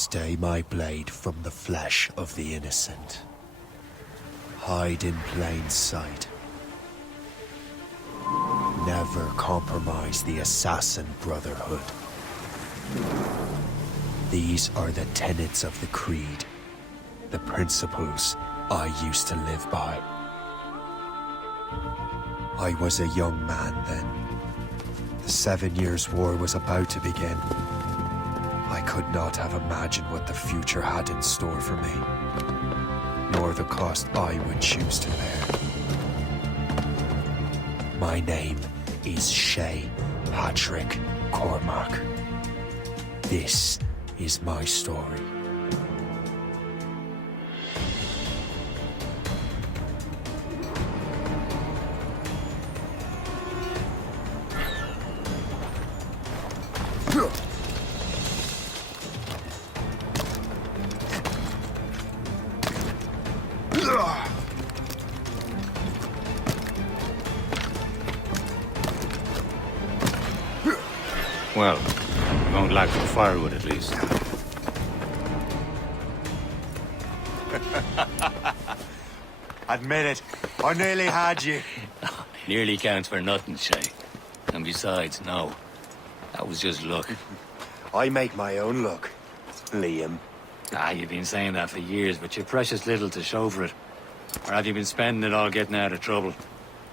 Stay my blade from the flesh of the innocent. Hide in plain sight. Never compromise the Assassin Brotherhood. These are the tenets of the Creed, the principles I used to live by. I was a young man then. The 7 Years' War was about to begin. I could not have imagined what the future had in store for me, nor the cost I would choose to bear. My name is Shay Patrick Cormac. This is my story. Well, we won't lack for firewood at least. Admit it, I nearly had you. Nearly counts for nothing, Shay. And besides, no. That was just luck. I make my own luck, Liam. You've been saying that for years, but you've precious little to show for it. Or have you been spending it all getting out of trouble?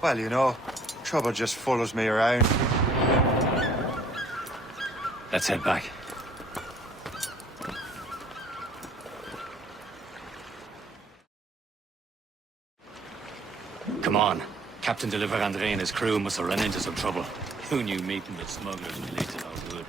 Well, you know, trouble just follows me around. Let's head back. Come on. Captain Deliver Andre and his crew must have run into some trouble. Who knew meeting with smugglers would lead to no good?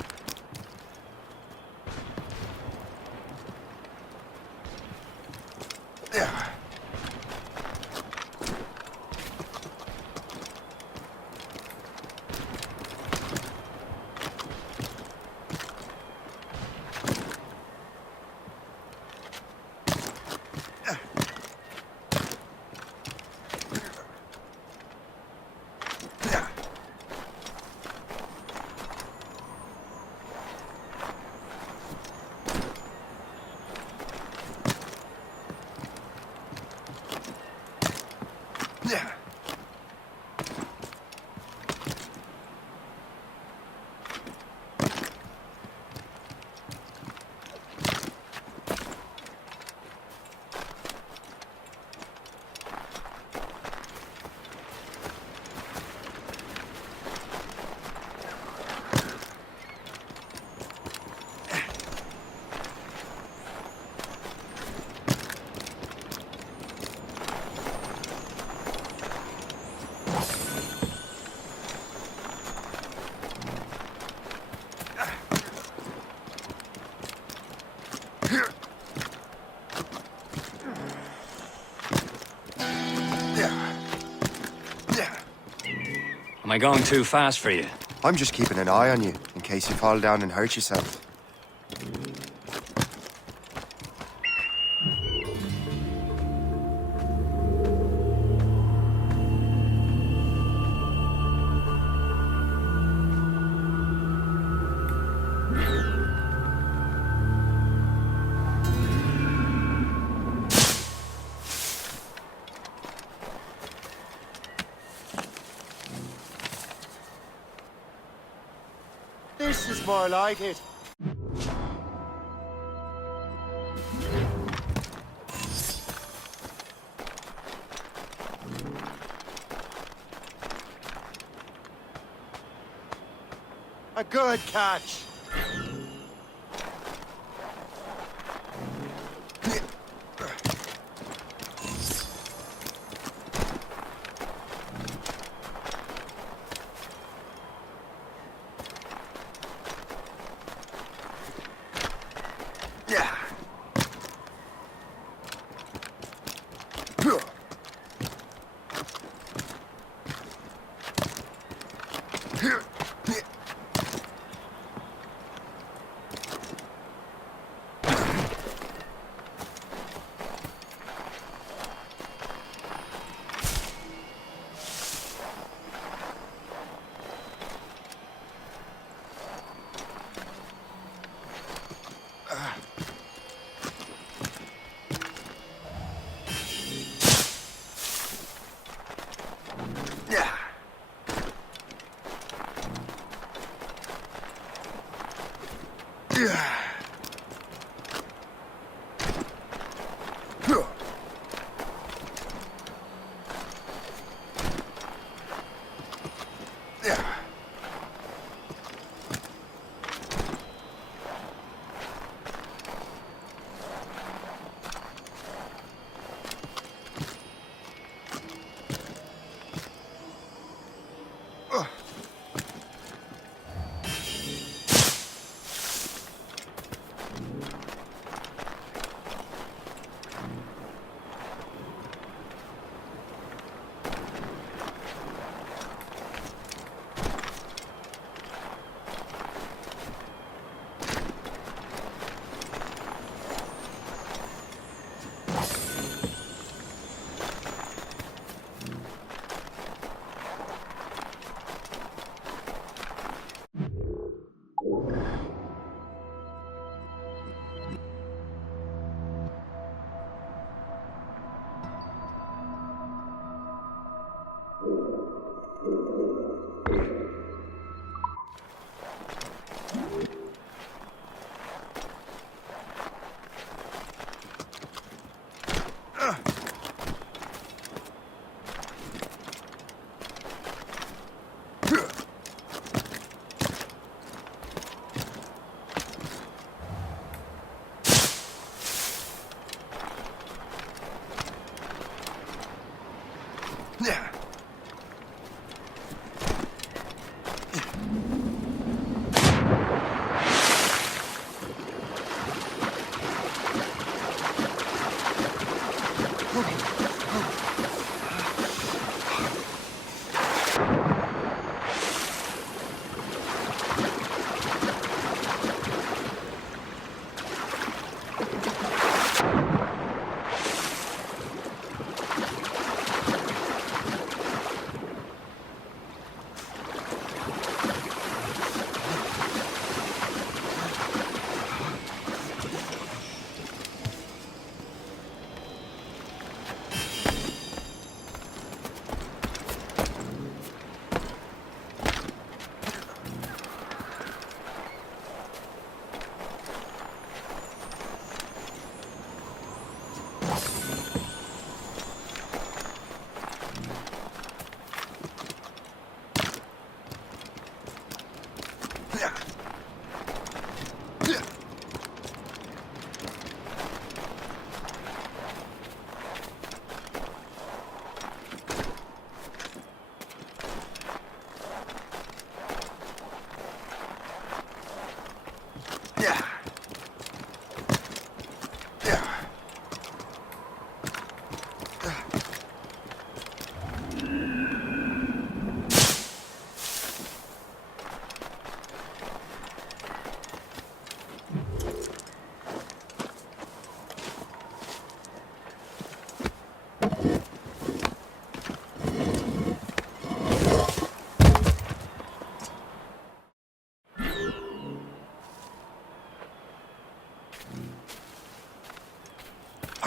Am I going too fast for you? I'm just keeping an eye on you, in case you fall down and hurt yourself. This is more like it. A good catch.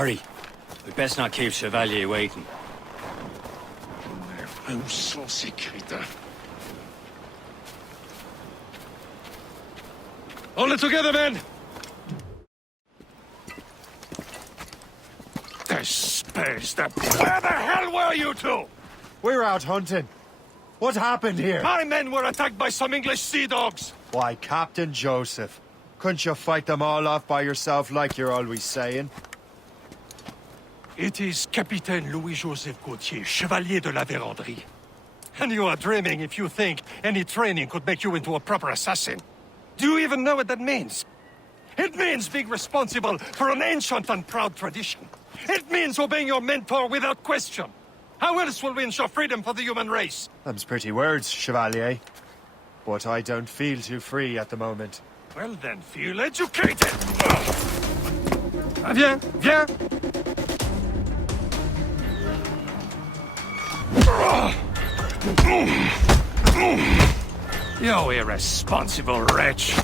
Hurry. We best not keep Chevalier waiting. Où sont ces crétins? Hold it together, men! The space, Where the hell were you two? We're out hunting. What happened here? My men were attacked by some English sea dogs. Why, Captain Joseph. Couldn't you fight them all off by yourself like you're always saying? It is Capitaine Louis-Joseph Gauthier, Chevalier de la Vérendrye. And you are dreaming if you think any training could make you into a proper assassin. Do you even know what that means? It means being responsible for an ancient and proud tradition. It means obeying your mentor without question. How else will we ensure freedom for the human race? Them's pretty words, Chevalier. But I don't feel too free at the moment. Well then, feel educated! Viens, viens! You irresponsible wretch!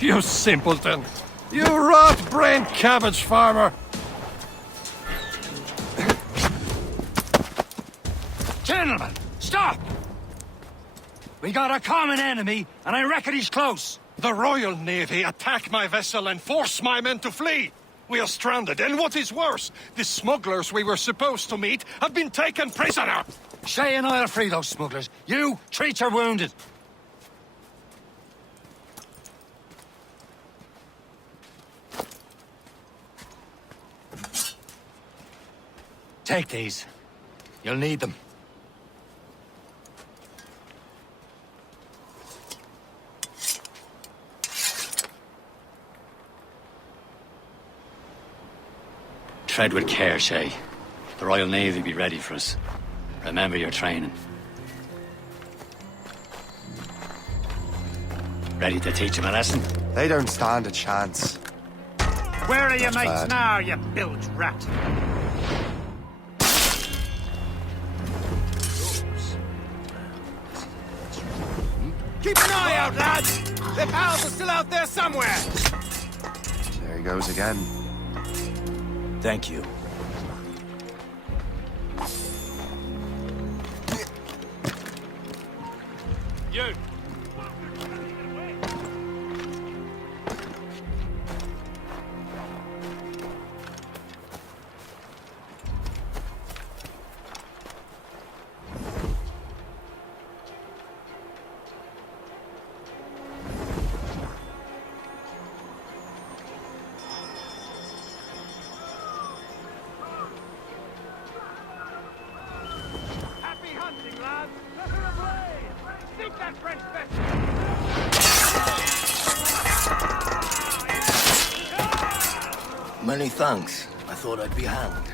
You simpleton! You rot-brained cabbage farmer! Gentlemen, stop! We got a common enemy, and I reckon he's close. The Royal Navy attack my vessel and force my men to flee! We are stranded, and what is worse, the smugglers we were supposed to meet have been taken prisoner! Shay and I'll free those smugglers. You, treat your wounded. Take these. You'll need them. Tread with care, Shay. The Royal Navy will be ready for us. Remember your training. Ready to teach him a lesson? They don't stand a chance. Where are your mates bad. now, you bilge rat? Keep an eye out, lads! Their pals are still out there somewhere! There he goes again. Thank you. You! Happy hunting, lads! Let her ablaze! Sink that French vessel! Many thanks. I thought I'd be hanged.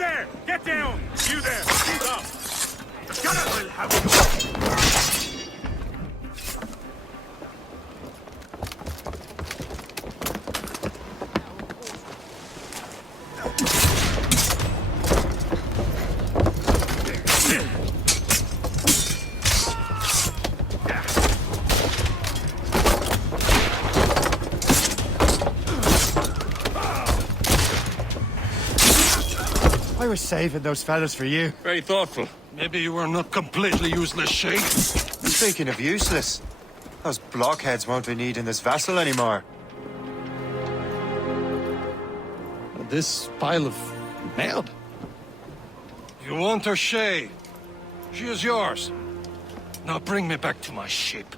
there! Get down! You there! Stop! The gunner will have you! I was saving those fellas for you. Very thoughtful. Maybe you were not completely useless, Shay. Speaking of useless, those blockheads won't be needing this vessel anymore. This pile of mail. You want her, Shay? She is yours. Now bring me back to my ship.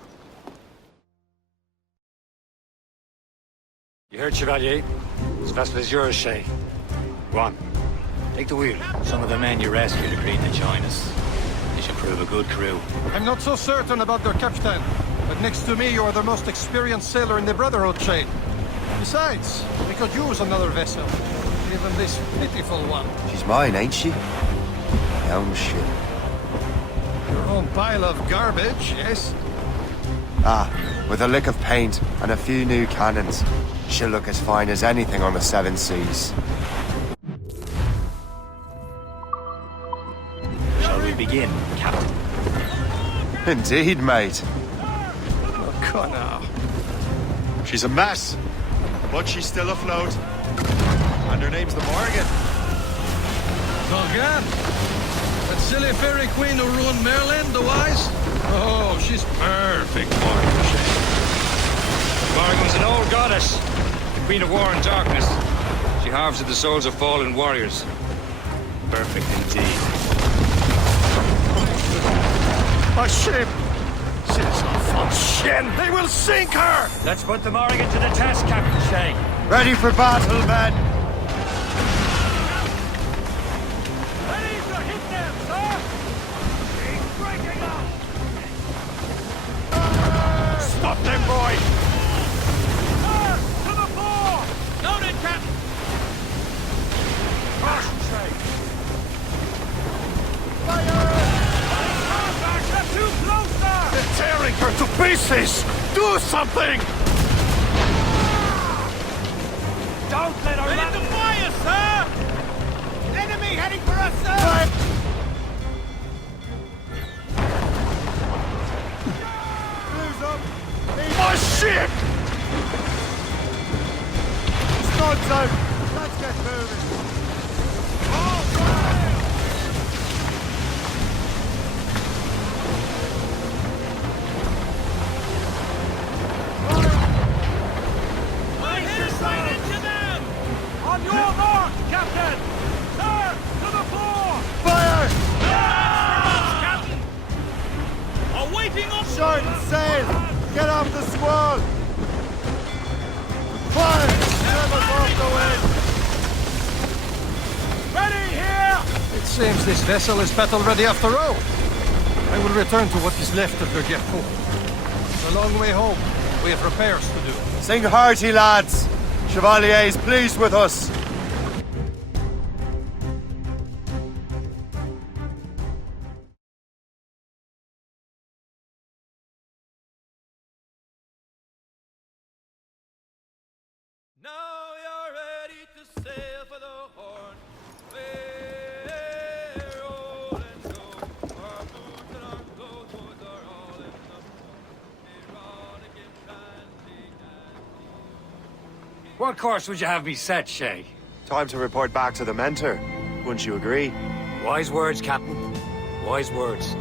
You heard, Chevalier? This vessel is yours, Shay. Go on. Take the wheel. Some of the men you rescued agreed to join us. They should prove a good crew. I'm not so certain about their captain, but next to me you are the most experienced sailor in the Brotherhood, Shay. Besides, we could use another vessel. Even this pitiful one. She's mine, ain't she? My own ship. Your own pile of garbage, yes? Ah, with a lick of paint and a few new cannons, she'll look as fine as anything on the Seven Seas. Shall we begin, Captain? Indeed, mate. Oh, come now. She's a mess, but she's still afloat. And her name's the Morgan. Morgan? That silly fairy queen who ruined Merlin, the wise? Oh, she's perfect, Morgan. Morgan's an old goddess, the queen of war and darkness. She harvests the souls of fallen warriors. Perfect indeed. My ship! She's on false shin! They will sink her! Let's put the Morgan to the test, Captain Shay. Ready for battle, men! Ready to hit them, sir! She's breaking up! Stop them, boy! Sir, to the fore! Noted, Captain! Concentrate! They're too close, sir! They're tearing her to pieces! Do something! Don't let her run! Ready to fire, sir! Enemy heading for us, sir! My ship! Studs out! Let's get moving! On your mark, Captain! Sir, to the fore! Fire! Captain! Awaiting on Short sail! Get off the squall! Fire! Never off the wind! Ready here! It seems this vessel is battle ready after all. I will return to what is left of the Gerfaut. It's a long way home. We have repairs to do. Sing hearty, lads! Chevalier is pleased with us. Now you're ready to sail for the Horn. We're old and go. Our boots and our clothes are all in the erotic and ranting and What course would you have me set, Shay? Time to report back to the mentor. Wouldn't you agree? Wise words, Captain. Wise words.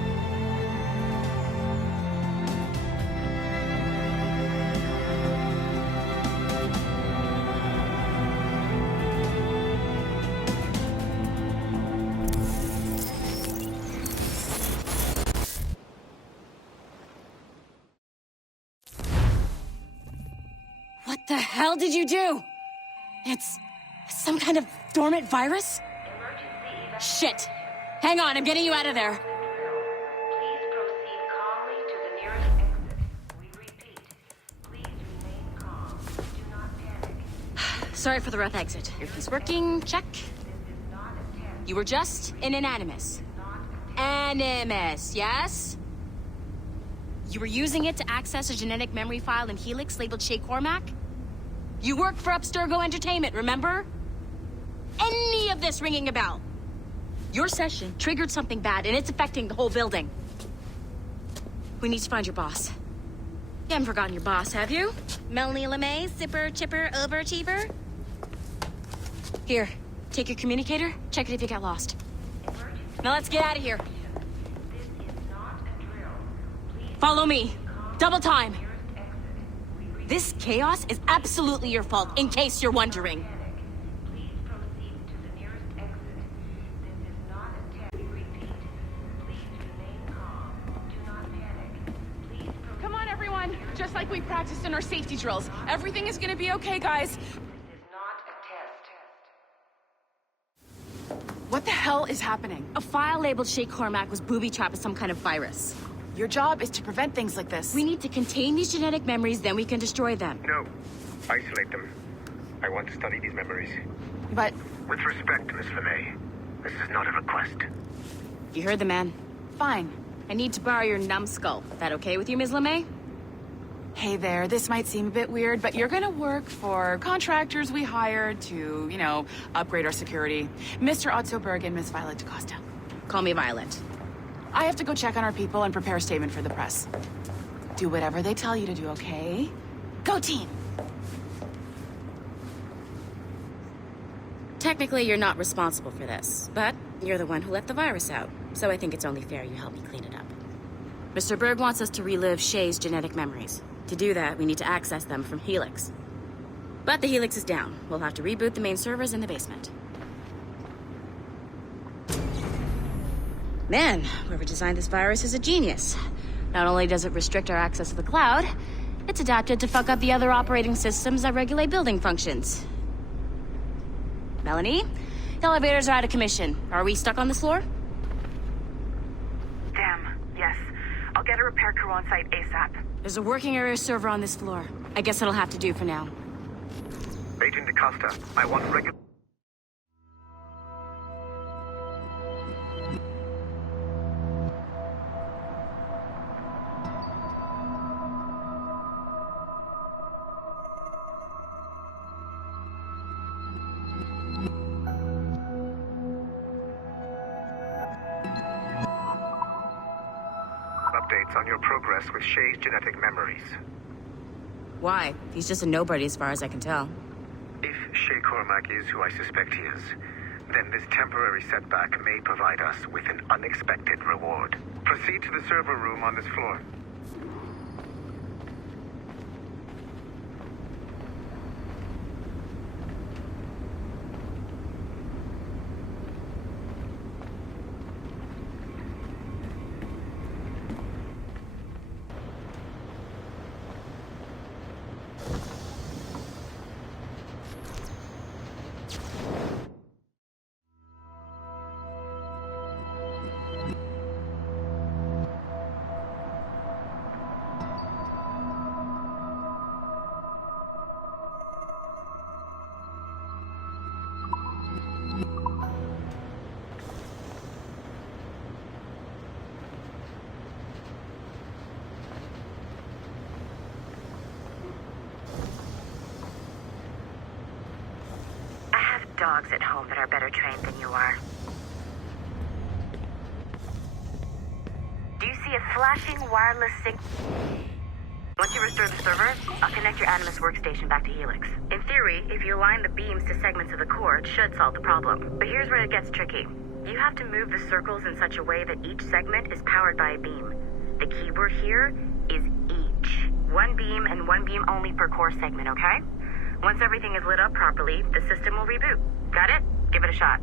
What the hell did you do? It's some kind of dormant virus? Shit! Hang on, I'm getting you out of there. Please proceed calmly to the nearest exit. We repeat, please remain calm. Do not panic. Sorry for the rough exit. Earpiece working, check. This is not a test. You were just an animus. Animus, yes? You were using it to access a genetic memory file in Helix labeled Shay Cormac? You worked for Abstergo Entertainment, remember? Any of this ringing a bell? Your session triggered something bad, and it's affecting the whole building. We need to find your boss. You haven't forgotten your boss, have you? Melanie LeMay, zipper, chipper, overachiever? Here, take your communicator, check it if you got lost. Now let's get out of here. This is not a drill. Please Follow me. Double time. nearest exit. We repeat, This chaos is absolutely your fault, in case you're wondering. please proceed to the nearest exit. This is not a test. We repeat, please remain calm. Do not panic. Please proceed. Come on, everyone. Just like we practiced in our safety drills. Everything is gonna be okay, guys. This is not a test. What the hell is happening? A file labeled Shay Cormac was booby-trapped with some kind of virus. Your job is to prevent things like this. We need to contain these genetic memories, then we can destroy them. No. Isolate them. I want to study these memories. But With respect, Miss LeMay, this is not a request. You heard the man. fine. I need to borrow your numbskull. That okay with you, Ms. LeMay? Hey there, this might seem a bit weird, but you're gonna work for contractors we hired to, upgrade our security. Mr. Otto Berg and Miss Violet DaCosta. Call me Violet. I have to go check on our people and prepare a statement for the press. Do whatever they tell you to do, okay? Go team! Technically, you're not responsible for this, but you're the one who let the virus out, so I think it's only fair you help me clean it up. Mr. Berg wants us to relive Shay's genetic memories. To do that, we need to access them from Helix. But the Helix is down. We'll have to reboot the main servers in the basement. Man, whoever designed this virus is a genius. Not only does it restrict our access to the cloud, it's adapted to fuck up the other operating systems that regulate building functions. Melanie? The elevators are out of commission. Are we stuck on this floor? Damn, yes. I'll get a repair crew on site ASAP. There's a working area server on this floor. I guess it'll have to do for now. Agent DaCosta, I want regular... updates on your progress with Shay's genetic memories. Why? He's just a nobody as far as I can tell. If Shay Cormac is who I suspect he is, then this temporary setback may provide us with an unexpected reward. Proceed to the server room on this floor. Dogs at home that are better trained than you are. Do you see a flashing wireless signal? Once you restore the server, I'll connect your Animus workstation back to Helix. In theory, if you align the beams to segments of the core, it should solve the problem. But here's where it gets tricky. You have to move the circles in such a way that each segment is powered by a beam. The keyword here is each. One beam and one beam only per core segment, okay? Once everything is lit up properly, the system will reboot. Got it? Give it a shot.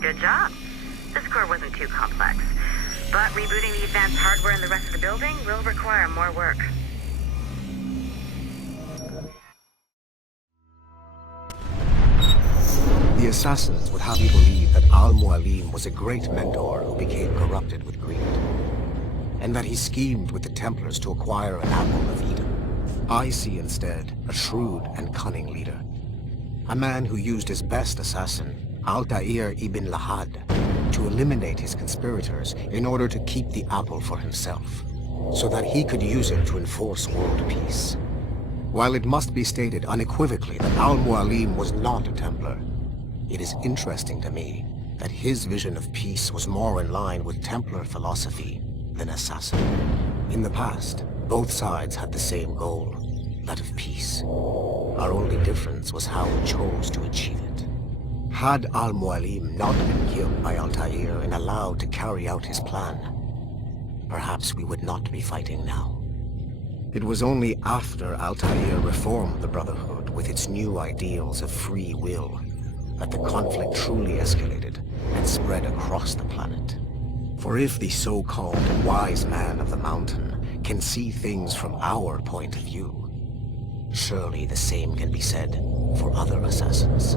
Good job. This core wasn't too complex. But rebooting the advanced hardware in the rest of the building will require more work. The assassins would have you believe that Al-Mualim was a great mentor who became corrupted with greed, and that he schemed with the Templars to acquire an apple of Eden. I see instead a shrewd and cunning leader. A man who used his best assassin, Altair ibn Lahad, to eliminate his conspirators in order to keep the apple for himself, so that he could use it to enforce world peace. While it must be stated unequivocally that Al-Mualim was not a Templar, it is interesting to me that his vision of peace was more in line with Templar philosophy than assassin. In the past, both sides had the same goal, that of peace. Our only difference was how we chose to achieve it. Had Al-Mualim not been killed by Altair and allowed to carry out his plan, perhaps we would not be fighting now. It was only after Altair reformed the Brotherhood with its new ideals of free will that the conflict truly escalated and spread across the planet. For if the so-called wise man of the mountain can see things from our point of view, surely the same can be said for other assassins.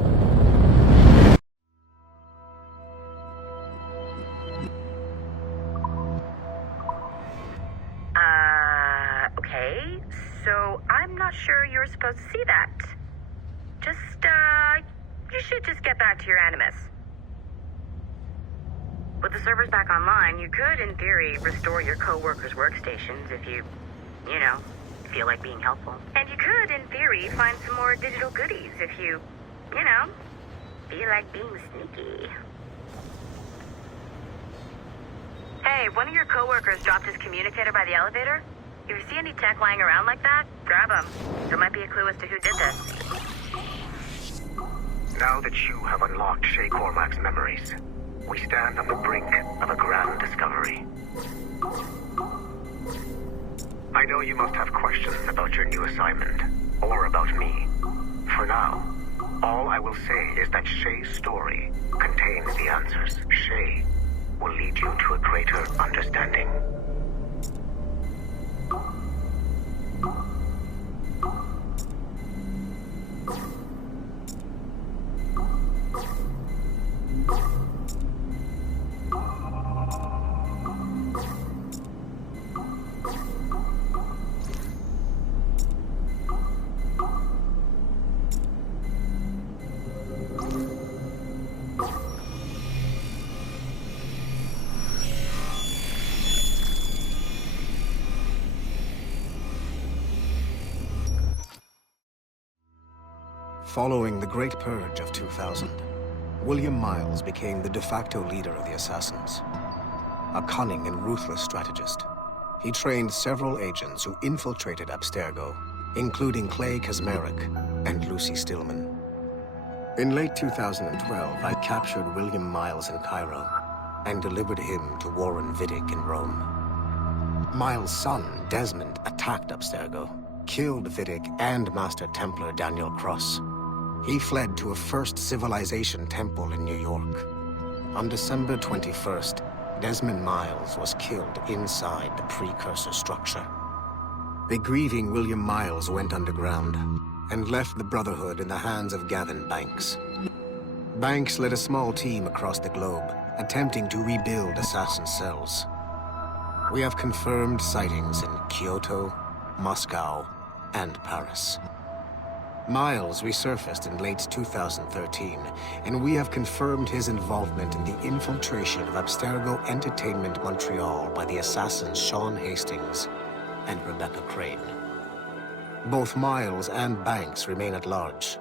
Okay. So I'm not sure you're supposed to see that. You should just get back to your Animus. With the servers back online, you could, in theory, restore your co-workers' workstations if you feel like being helpful. And you could, in theory, find some more digital goodies if you feel like being sneaky. Hey, one of your co-workers dropped his communicator by the elevator. If you see any tech lying around like that, grab them. There might be a clue as to who did this. Now that you have unlocked Shay Cormac's memories, we stand on the brink of a grand discovery. I know you must have questions about your new assignment, or about me. For now, all I will say is that Shay's story contains the answers. Shay will lead you to a greater understanding. Following the Great Purge of 2000, William Miles became the de facto leader of the Assassins. A cunning and ruthless strategist, he trained several agents who infiltrated Abstergo, including Clay Kazmarek and Lucy Stillman. In late 2012, I captured William Miles in Cairo and delivered him to Warren Vidic in Rome. Miles' son, Desmond, attacked Abstergo, killed Vidic and Master Templar Daniel Cross. He fled to a First Civilization temple in New York. On December 21st, Desmond Miles was killed inside the precursor structure. The grieving William Miles went underground and left the Brotherhood in the hands of Gavin Banks. Banks led a small team across the globe, attempting to rebuild assassin cells. We have confirmed sightings in Kyoto, Moscow, and Paris. Miles resurfaced in late 2013, and we have confirmed his involvement in the infiltration of Abstergo Entertainment Montreal by the assassins Sean Hastings and Rebecca Crane. Both Miles and Banks remain at large.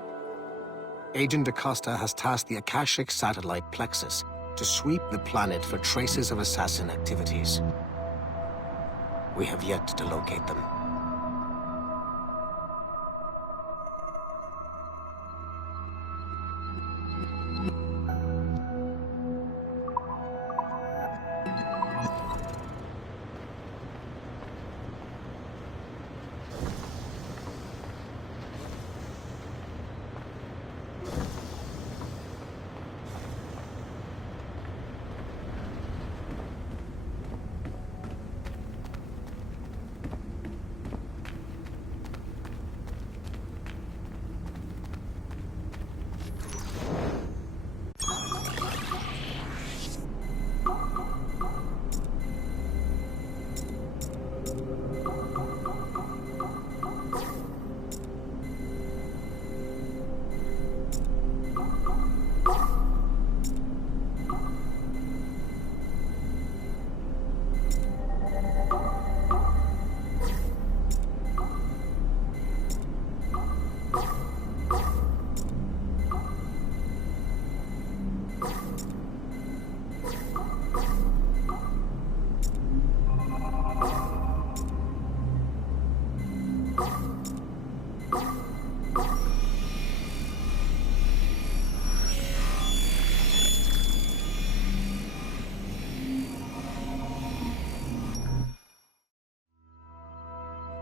Agent Acosta has tasked the Akashic satellite Plexus to sweep the planet for traces of assassin activities. We have yet to locate them.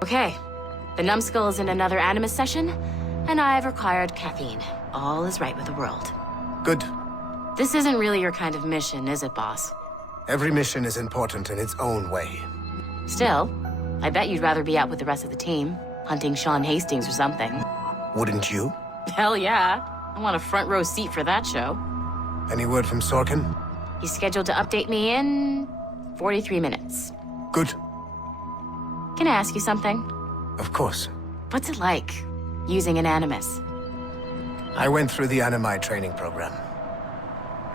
Okay. The numbskull is in another Animus session, and I've required caffeine. All is right with the world. Good. This isn't really your kind of mission, is it, boss? Every mission is important in its own way. Still, I bet you'd rather be out with the rest of the team, hunting Sean Hastings or something. Wouldn't you? Hell yeah. I want a front row seat for that show. Any word from Sorkin? He's scheduled to update me in 43 minutes. Good. Can I ask you something? Of course. What's it like, using an Animus? I went through the Animi training program.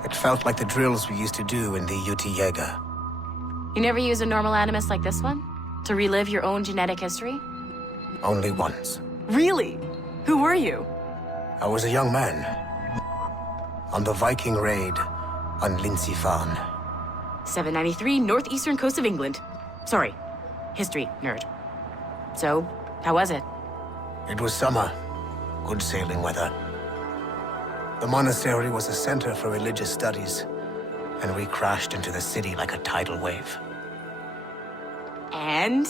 It felt like the drills we used to do in the UT Jaeger. You never use a normal Animus like this one? To relive your own genetic history? Only once. Really? Who were you? I was a young man. On the Viking raid on Lindsey Farn. 793, northeastern coast of England. Sorry, history nerd. So, how was it? It was summer. Good sailing weather. The monastery was a center for religious studies, and we crashed into the city like a tidal wave. And?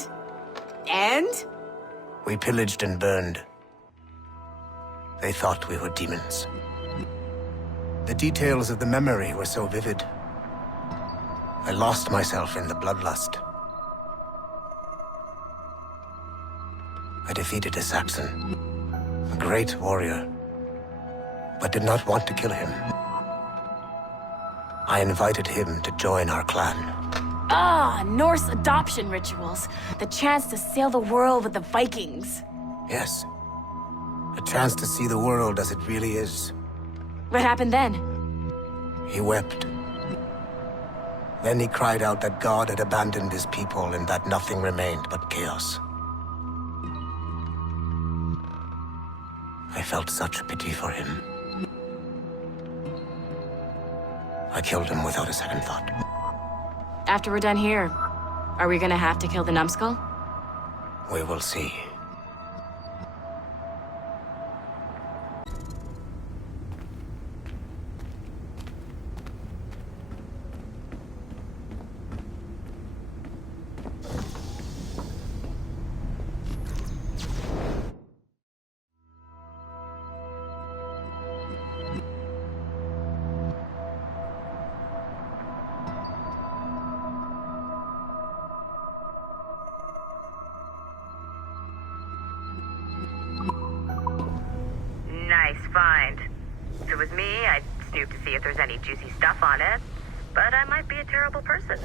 We pillaged and burned. They thought we were demons. The details of the memory were so vivid. I lost myself in the bloodlust. I defeated a Saxon, a great warrior, but did not want to kill him. I invited him to join our clan. Ah, Norse adoption rituals. The chance to sail the world with the Vikings. Yes. A chance to see the world as it really is. What happened then? He wept. Then he cried out that God had abandoned his people and that nothing remained but chaos. I felt such pity for him. I killed him without a second thought. After we're done here, are we gonna have to kill the numbskull? We will see. Nice find. If it was me, I'd snoop to see if there's any juicy stuff on it. But I might be a terrible person.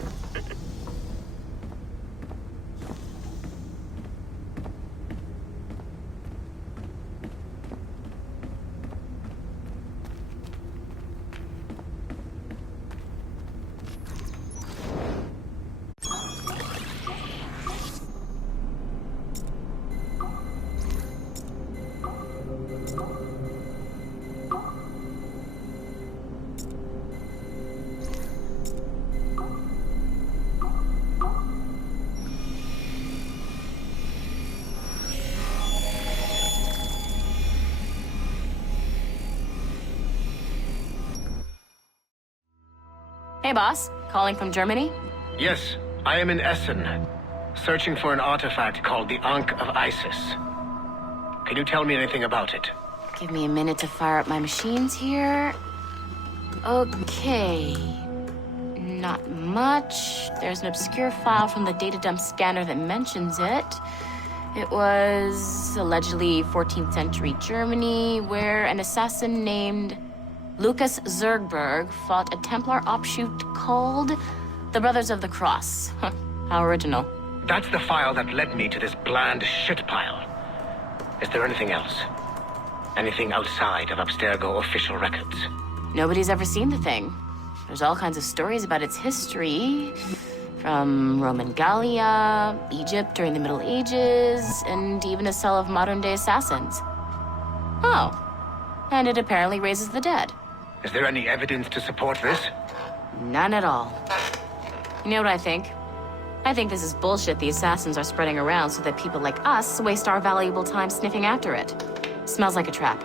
Hey, boss. Calling from Germany? Yes, I am in Essen, searching for an artifact called the Ankh of Isis. Can you tell me anything about it? Give me a minute to fire up my machines here. Okay. Not much. There's an obscure file from the data dump scanner that mentions it. It was allegedly 14th century Germany, where an assassin named Lucas Zergberg fought a Templar offshoot called the Brothers of the Cross. Huh, how original. That's the file that led me to this bland shit pile. Is there anything else? Anything outside of Abstergo official records? Nobody's ever seen the thing. There's all kinds of stories about its history. From Roman Gallia, Egypt during the Middle Ages, and even a cell of modern-day assassins. Oh. And it apparently raises the dead. Is there any evidence to support this? None at all. You know what I think? I think this is bullshit the assassins are spreading around so that people like us waste our valuable time sniffing after it. Smells like a trap.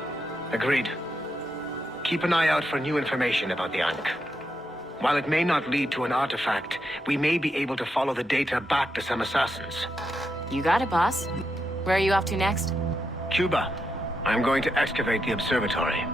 Agreed. Keep an eye out for new information about the Ankh. While it may not lead to an artifact, we may be able to follow the data back to some assassins. You got it, boss. Where are you off to next? Cuba. I'm going to excavate the observatory.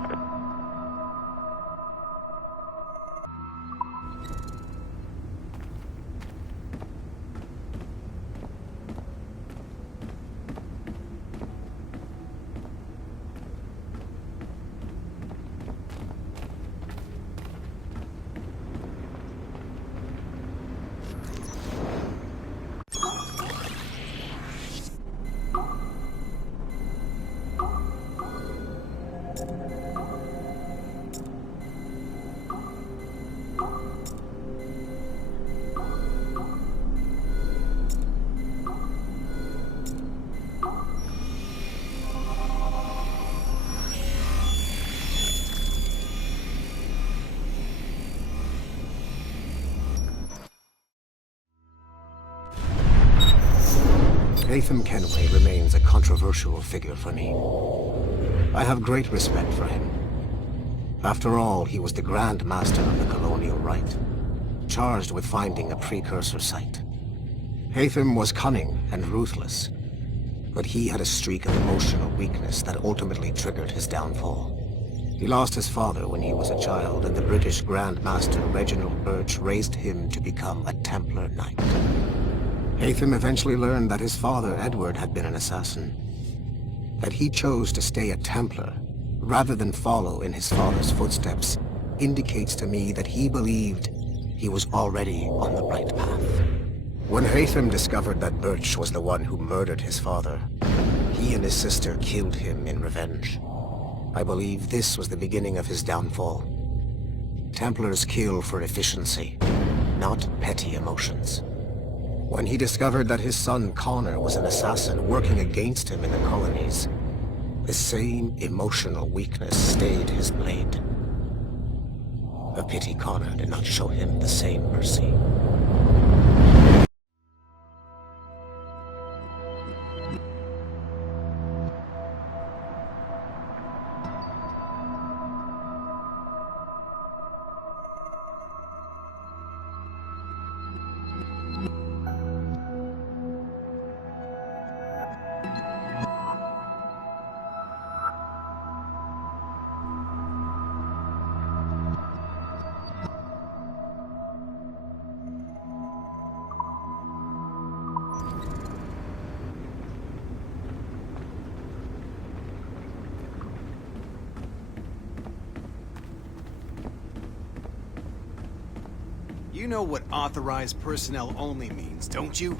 Latham Kenway remains a controversial figure for me. I have great respect for him. After all, he was the Grand Master of the Colonial Rite, charged with finding a precursor site. Hatham was cunning and ruthless, but he had a streak of emotional weakness that ultimately triggered his downfall. He lost his father when he was a child, and the British Grand Master Reginald Birch raised him to become a Templar Knight. Hatham eventually learned that his father, Edward, had been an assassin. That he chose to stay a Templar, rather than follow in his father's footsteps, indicates to me that he believed he was already on the right path. When Hatham discovered that Birch was the one who murdered his father, he and his sister killed him in revenge. I believe this was the beginning of his downfall. Templars kill for efficiency, not petty emotions. When he discovered that his son Connor was an assassin working against him in the colonies, the same emotional weakness stayed his blade. A pity Connor did not show him the same mercy. You know what authorized personnel only means, don't you?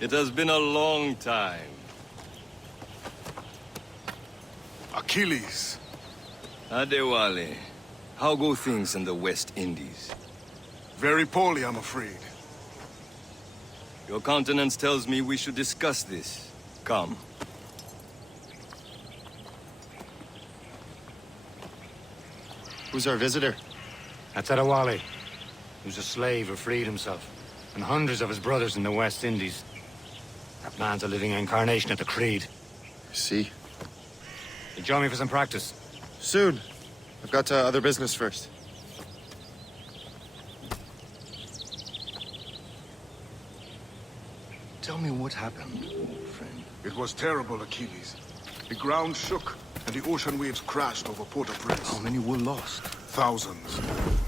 It has been a long time. Achilles. Adewale, how go things in the West Indies? Very poorly, I'm afraid. Your countenance tells me we should discuss this. Come. Who's our visitor? That's Adewale. He was a slave who freed himself, and hundreds of his brothers in the West Indies. That man's a living incarnation of the Creed. I see. You join me for some practice? Soon. I've got other business first. Tell me what happened, old friend. It was terrible, Achilles. The ground shook, and the ocean waves crashed over Port-au-Prince. How many were lost? Thousands.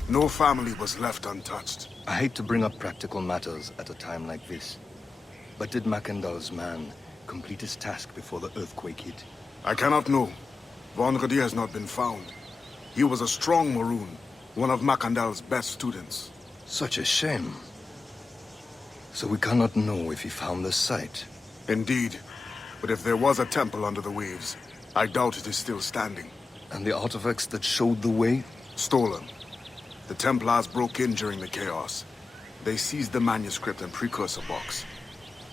No family was left untouched. I hate to bring up practical matters at a time like this. But did Mackandal's man complete his task before the earthquake hit? I cannot know. Von Radier has not been found. He was a strong Maroon, one of Mackandal's best students. Such a shame. So we cannot know if he found the site. Indeed. But if there was a temple under the waves, I doubt it is still standing. And the artifacts that showed the way? Stolen. The Templars broke in during the chaos. They seized the manuscript and precursor box.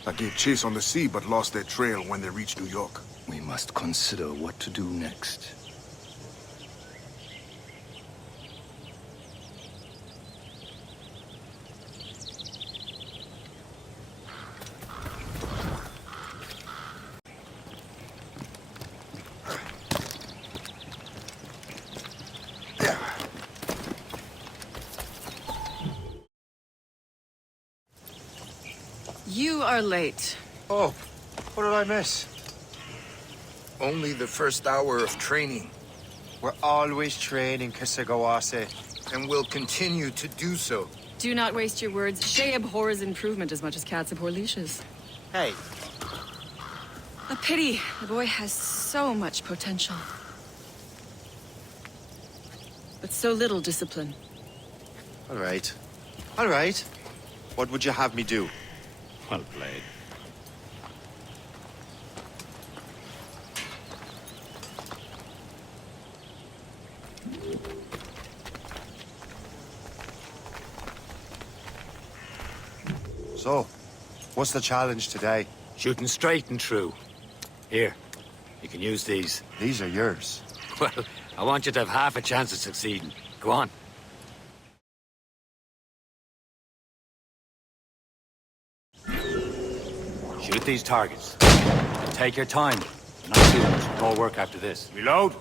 That gave chase on the sea, but lost their trail when they reached New York. We must consider what to do next. You are late. Oh, what did I miss? Only the first hour of training. We're always training, Kisagawase. And will continue to do so. Do not waste your words. Shay abhors improvement as much as cats abhor leashes. Hey. A pity. The boy has so much potential. But so little discipline. All right. All right. What would you have me do? Well played. So, what's the challenge today? Shooting straight and true. Here, you can use these. These are yours. Well, I want you to have half a chance of succeeding. Go on. Shoot these targets. And take your time. Not too much. More work after this. Reload.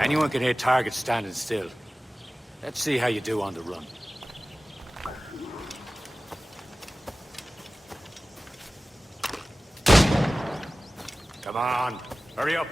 Anyone can hit targets standing still. Let's see how you do on the run. Come on, hurry up.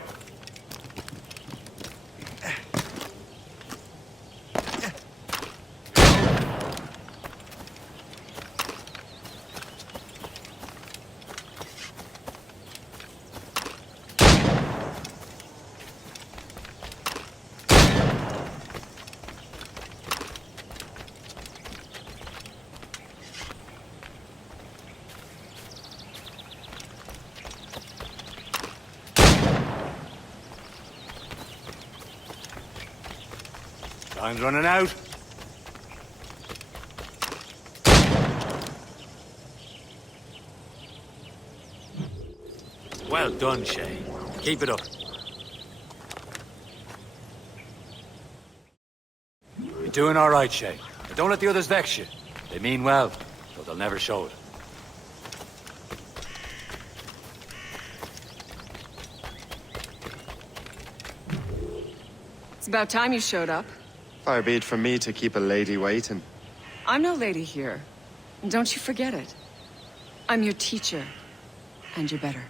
Time's running out. Well done, Shay. Keep it up. You're doing all right, Shay. But don't let the others vex you. They mean well, though they'll never show it. It's about time you showed up. Far be it from me to keep a lady waiting. I'm no lady here. And don't you forget it. I'm your teacher. And you're better.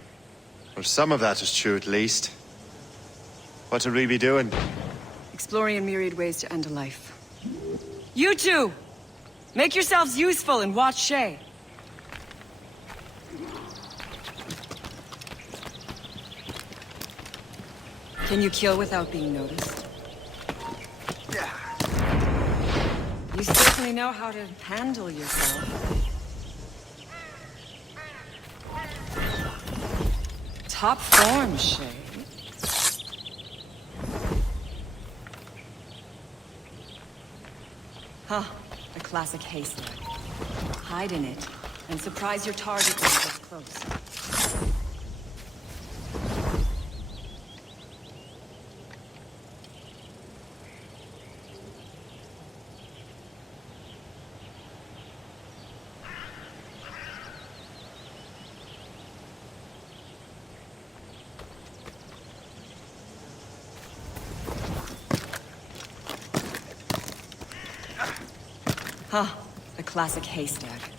Well, some of that is true at least. What would we be doing? Exploring a myriad ways to end a life. You two! Make yourselves useful and watch Shay. Can you kill without being noticed? Yeah. You certainly know how to handle yourself. Top form, Shay. Huh, a classic haystack. Hide in it, and surprise your target when it gets close. Huh, a classic haystack.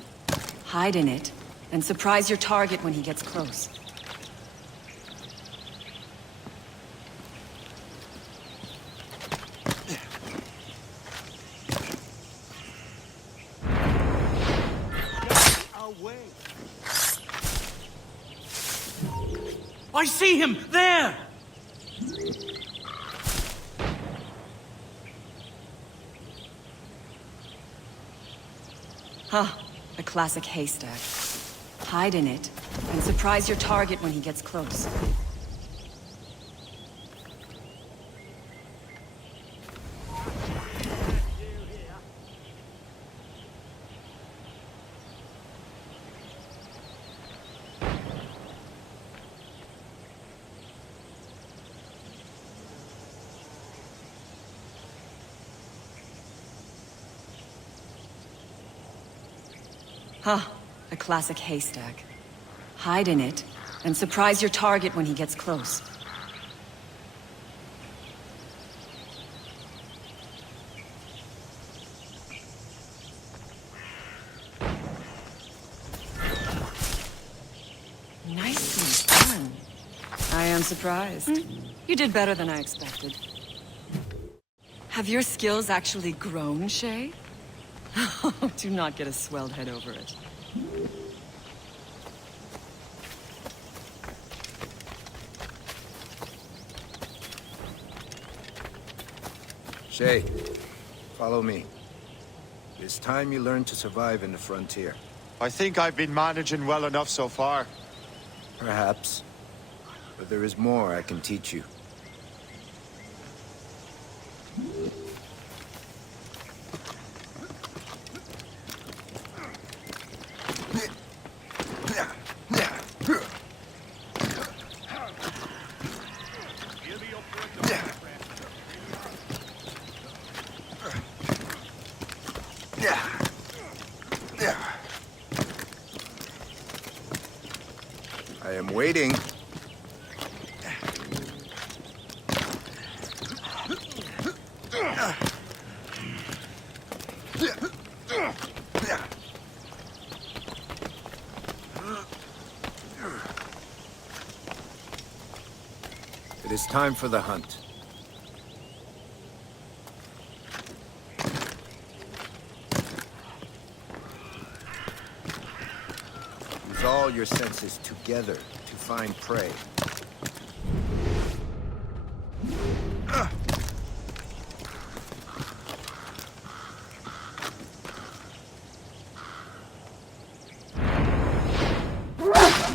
Hide in it, and surprise your target when he gets close. I see him! There! Huh, a classic haystack. Hide in it, and surprise your target when he gets close. Huh, a classic haystack. Hide in it, and surprise your target when he gets close. Nicely done. I am surprised. You did better than I expected. Have your skills actually grown, Shay? Do not get a swelled head over it. Shay, follow me. It's time you learn to survive in the frontier. I think I've been managing well enough so far. Perhaps. But there is more I can teach you. I am waiting. It is time for the hunt. Use all your senses together to find prey.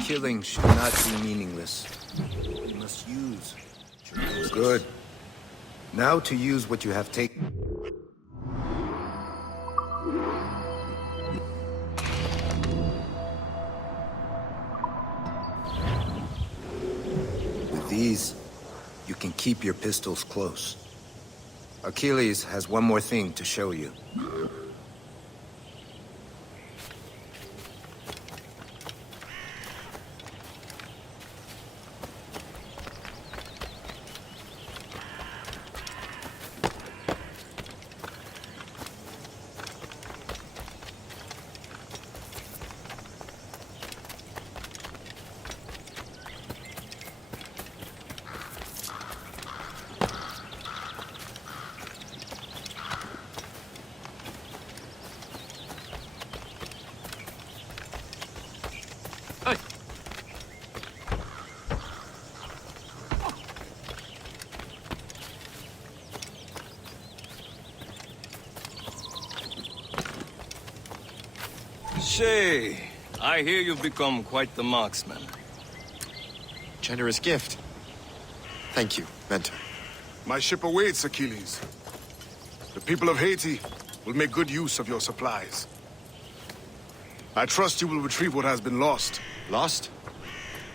Killing should not be meaningless. You must use. Good. Now to use what you have taken. With these, you can keep your pistols close. Achilles has one more thing to show you. Shay, I hear you've become quite the marksman. Generous gift. Thank you, Mentor. My ship awaits, Achilles. The people of Haiti will make good use of your supplies. I trust you will retrieve what has been lost. Lost?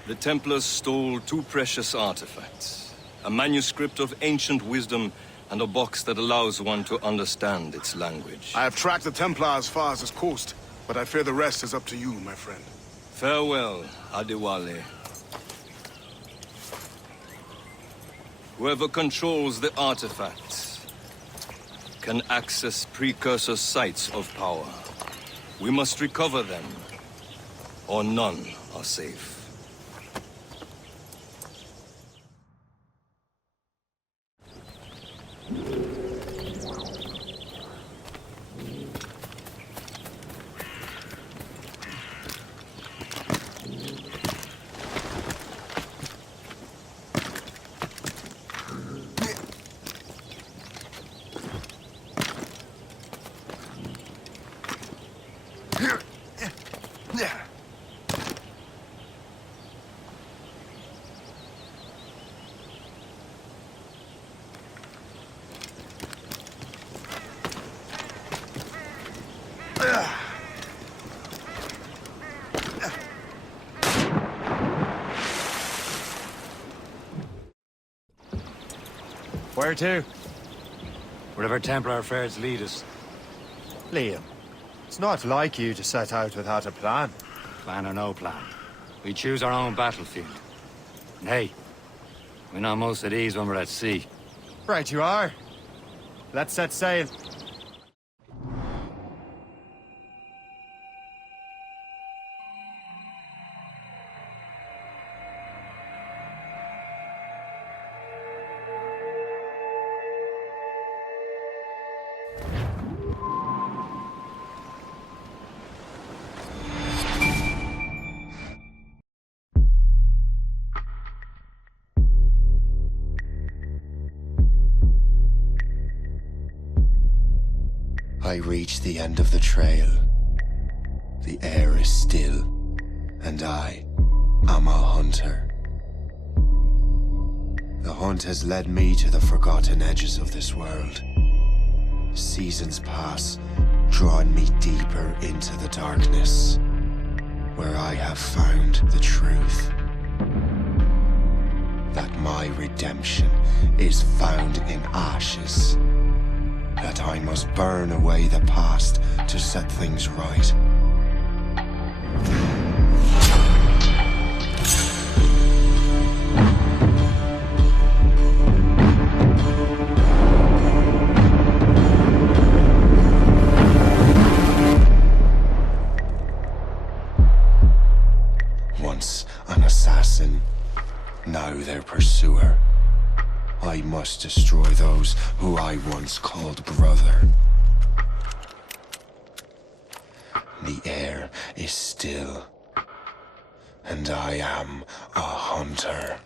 The Templars stole two precious artifacts. A manuscript of ancient wisdom and a box that allows one to understand its language. I have tracked the Templar as far as this coast, but I fear the rest is up to you, my friend. Farewell, Adewale. Whoever controls the artifacts can access precursor sites of power. We must recover them, or none are safe. Where to? Wherever Templar affairs lead us. Liam, it's not like you to set out without a plan. Plan or no plan. We choose our own battlefield. And hey, we're not most at ease when we're at sea. Right you are. Let's set sail. I reach the end of the trail. The air is still, and I am a hunter. The hunt has led me to the forgotten edges of this world. Seasons pass, drawing me deeper into the darkness, where I have found the truth. That my redemption is found in ashes. That I must burn away the past to set things right. Once an assassin, now their pursuer. I must destroy those who I once called brother. The air is still, and I am a hunter.